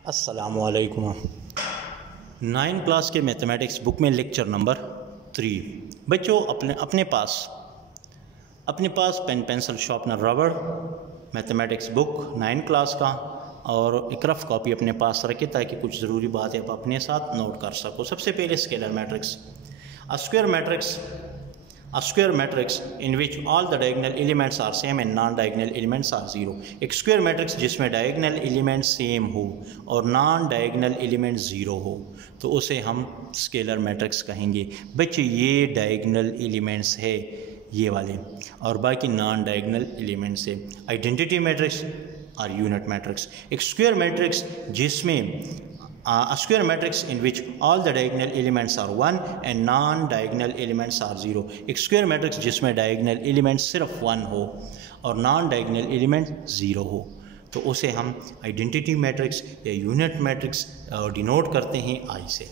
अस्सलामुअलैकुम। 9 क्लास के mathematics book में लेक्चर नंबर 3। बच्चों अपने पास पेन पेंसिल शार्पनर रबड़ मैथमेटिक्स बुक 9 क्लास का और एक रफ कॉपी अपने पास रखें ताकि कुछ ज़रूरी बातें आप अपने साथ नोट कर सको। सबसे पहले scalar matrix. A square matrix in which all the diagonal elements are same and non-diagonal elements are zero। एक स्क्वायर मैट्रिक्स जिसमें डायगोनल एलिमेंट सेम हो और नॉन डायगोनल एलिमेंट ज़ीरो हो तो उसे हम स्केलर मैट्रिक्स कहेंगे। बच्चे ये डायगोनल एलिमेंट्स है ये वाले और बाकी नॉन डायगोनल एलिमेंट्स है। आइडेंटिटी मैट्रिक्स और यूनिट मैट्रिक्स। एक स्क्वायर मैट्रिक्स जिसमें a square matrix in which all the diagonal elements are 1 and non-diagonal elements are 0। एक स्क्वायर मैट्रिक्स जिसमें डायगोनल एलिमेंट सिर्फ 1 हो और नॉन डायगोनल एलिमेंट 0 हो तो उसे हम आइडेंटिटी मैट्रिक्स या यूनिट मैट्रिक्स डिनोट करते हैं आई से।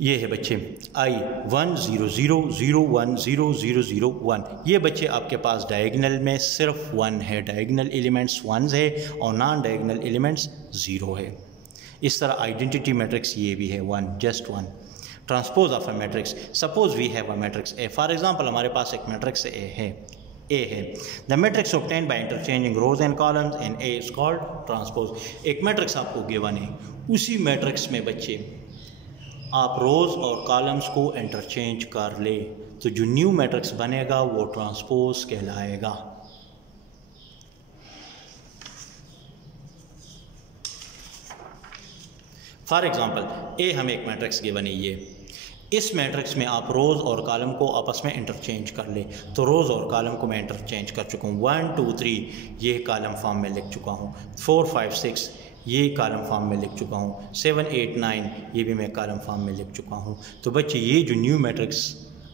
ये है बच्चे I 1 0 0 0 1 0 0 0 1। ये बच्चे आपके पास डायगोनल में सिर्फ 1 है, डायगोनल एलिमेंट्स 1 है और नॉन डायगोनल एलिमेंट्स 0 है। इस तरह आइडेंटिटी मैट्रिक्स ये भी है 1 just 1। Transpose of a matrix. Suppose we have a matrix A. For example हमारे पास एक मैट्रिक्स ए है। The matrix obtained by interchanging rows and columns and A is called transpose. एक मैट्रिक्स आपको given है, उसी मैट्रिक्स में बच्चे आप रोज़ और कॉलम्स को इंटरचेंज कर ले तो जो न्यू मैट्रिक्स बनेगा वो ट्रांसपोज कहलाएगा। फॉर एग्जांपल ए हमें एक मैट्रिक्स गिवन है ये, इस मैट्रिक्स में आप रोज़ और कॉलम को आपस में इंटरचेंज कर ले तो रोज़ और कॉलम को मैं इंटरचेंज कर चुका हूँ। 1 2 3 ये कॉलम फॉर्म में लिख चुका हूँ। 4 5 6 ये कॉलम फॉर्म में लिख चुका हूँ। 7 8 9 ये भी मैं कॉलम फॉर्म में लिख चुका हूँ। तो बच्चे ये जो न्यू मैट्रिक्स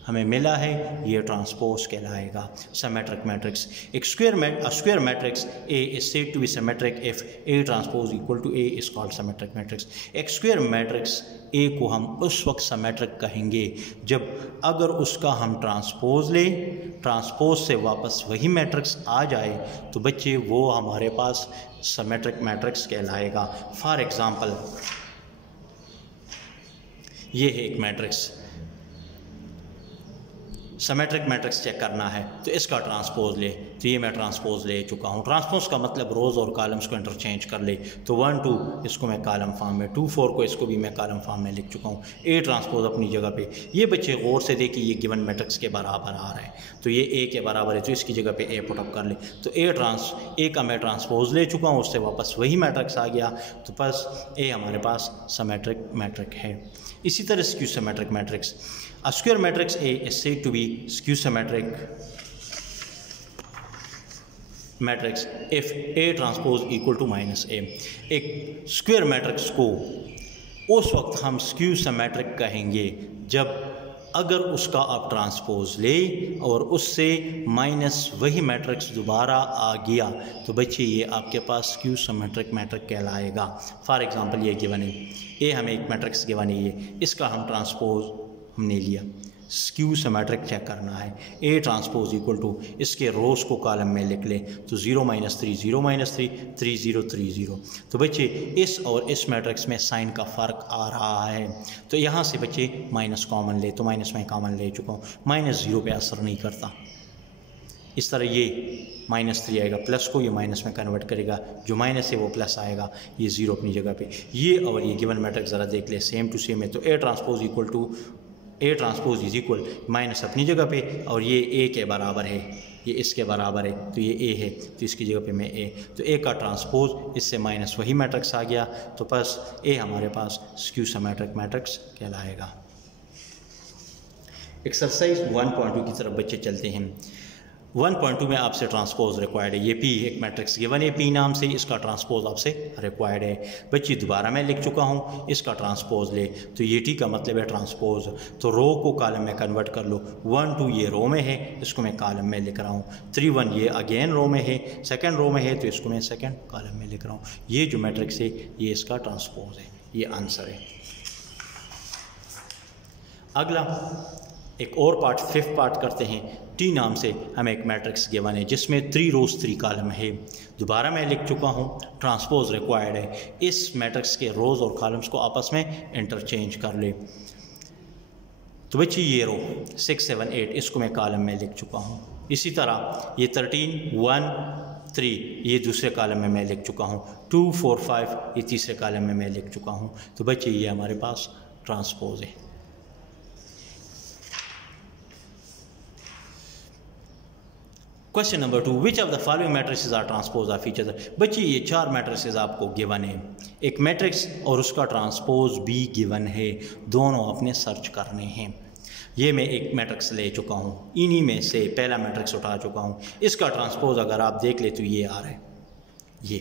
हमें मिला है ये ट्रांसपोज कहलाएगा, सिमेट्रिक मैट्रिक्स। एक square matrix A is said to be symmetric if A transpose equal to A is called symmetric matrix. एक स्क्वायर मैट्रिक्स ए को हम उस वक्त सिमेट्रिक कहेंगे जब अगर उसका हम ट्रांसपोज लें, ट्रांसपोज से वापस वही मैट्रिक्स आ जाए तो बच्चे वो हमारे पास सिमेट्रिक मैट्रिक्स कहलाएगा। फॉर एग्जांपल ये है एक मैट्रिक्स, सिमेट्रिक मैट्रिक्स चेक करना है तो इसका ट्रांसपोज ले तो ये मैं ट्रांसपोज ले चुका हूँ। ट्रांसपोज का मतलब रोज़ और कॉलम्स को इंटरचेंज कर ले तो 1 2 इसको मैं कॉलम फॉर्म में, 2 4 को इसको भी मैं कॉलम फॉर्म में लिख चुका हूँ। ए ट्रांसपोज अपनी जगह पे। ये बच्चे गौर से देखिए ये गिवन मैट्रिक्स के बराबर आ रहा है तो ये ए के बराबर है तो इसकी जगह पे ए पुटअप कर ले तो ए का मैं ट्रांसपोज ले चुका हूँ, उससे वापस वही मैट्रिक्स आ गया तो बस ए हमारे पास सिमेट्रिक मैट्रिक है। इसी तरह skew symmetric matrix. A square matrix A is said to be skew symmetric matrix if A transpose equal to minus A। एक स्क्वायर मैट्रिक्स को उस वक्त हम स्क्यू सिमेट्रिक कहेंगे जब अगर उसका आप ट्रांसपोज ले और उससे माइनस वही मैट्रिक्स दोबारा आ गया तो बच्चे ये आपके पास स्क्यू सिमेट्रिक मैट्रिक कहलाएगा। फॉर एग्जांपल ये गिवन है ए, हमें एक मैट्रिक्स गिवन है ये, इसका हम ट्रांसपोज हमने लिया, स्क्यू सिमेट्रिक चेक करना है। ए ट्रांसपोज इक्वल टू इसके रोज़ को कॉलम में लिख ले तो 0 - 3 0 - 3 3 0 3 0। तो बच्चे इस और इस मैट्रिक्स में साइन का फ़र्क आ रहा है तो यहाँ से बच्चे माइनस कॉमन ले तो माइनस में कॉमन ले चुका हूँ, माइनस 0 पे असर नहीं करता। इस तरह ये -3 आएगा, प्लस को ये माइनस में कन्वर्ट करेगा, जो माइनस है वो प्लस आएगा, ये 0 अपनी जगह पे। ये और ये गिवन मैट्रिक्स ज़रा देख ले सेम टू सेम है तो A transpose equal to A transpose is equal minus अपनी जगह पे और ये ए के बराबर है, ये इसके बराबर है तो ये ए है तो इसकी जगह पे मैं ए, तो ए का ट्रांसपोज इससे माइनस वही मैट्रिक्स आ गया तो बस ए हमारे पास स्क्यू सिमेट्रिक मैट्रिक्स कहलाएगा। एक्सरसाइज 1.2 की तरफ बच्चे चलते हैं। 1.2 में आपसे ट्रांसपोज रिक्वायर्ड है। ये पी एक मैट्रिक्स गिवन है पी नाम से, इसका ट्रांसपोज आपसे रिक्वायर्ड है। बच्ची दोबारा मैं लिख चुका हूँ, इसका ट्रांसपोज ले तो ये टी का मतलब है ट्रांसपोज तो रो को कॉलम में कन्वर्ट कर लो। 1 2 ये रो में है, इसको मैं कॉलम में लिख रहा हूँ। 3 1 ये अगेन रो में है, सेकेंड रो में है तो इसको मैं सेकेंड कॉलम में लिख रहा हूँ। ये जो मैट्रिक्स है ये इसका ट्रांसपोज है, ये आंसर है। अगला एक और पार्ट, फिफ्थ पार्ट करते हैं। टी नाम से हमें एक मैट्रिक्स गिवन है जिसमें 3 रोज 3 कॉलम है। दोबारा मैं लिख चुका हूँ, ट्रांसपोज रिक्वायर्ड है। इस मैट्रिक्स के रोज और कॉलम्स को आपस में इंटरचेंज कर ले। तो बच्ची ये रो 6 7 8 इसको मैं कॉलम में लिख चुका हूँ। इसी तरह ये 13 1 3 ये दूसरे कॉलम में मैं लिख चुका हूँ। 2 4 5 ये तीसरे कॉलम में मैं लिख चुका हूँ। तो बच्चे ये हमारे पास ट्रांसपोज है। Question number 2, which of the following matrices are transpose of each other. बच्ची ये 4 मैट्रिसेस आपको गिवन है। एक मैट्रिक्स और उसका ट्रांसपोज भी गिवन है, दोनों अपने सर्च करने हैं। ये मैं एक मैट्रिक्स ले चुका हूँ, इन्हीं में से पहला मैट्रिक्स उठा चुका हूँ। इसका ट्रांसपोज अगर आप देख ले तो ये आ रहा है ये।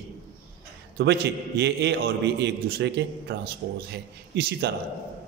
तो बच्चे ये ए और बी एक दूसरे के ट्रांसपोज है। इसी तरह